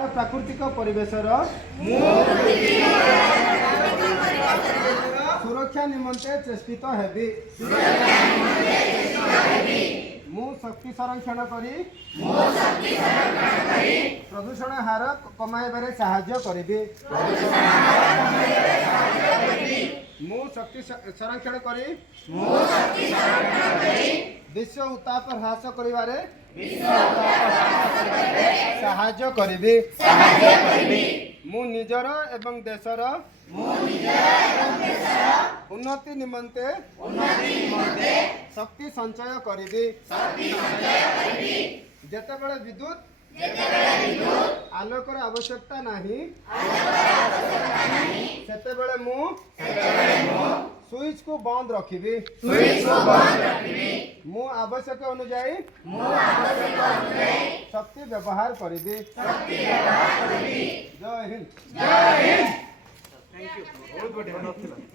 तार प्राकृतिक परिवेशर सुरक्षा निमंते चेष्टित हेबी मु शक्ति संरक्षण करी प्रदूषण हार कमाइबारे साहाय्य करिबी मु शक्ति संरक्षण करी विश्व उत्ताप ह्रास करिबारे साहाय्य करिबी मु निजर एवं देशर उन्नति निमंते शक्ति संचय करिबी जेतेबेले विद्युत आलोकर आवश्यकता नहीं सेतेबेले मु स्विच को बंद रखिबी मु आवश्यक अनुଯାयी शक्ति व्यवहार करिबी। जय हिंद। Thank you. बहुत बढ़िया।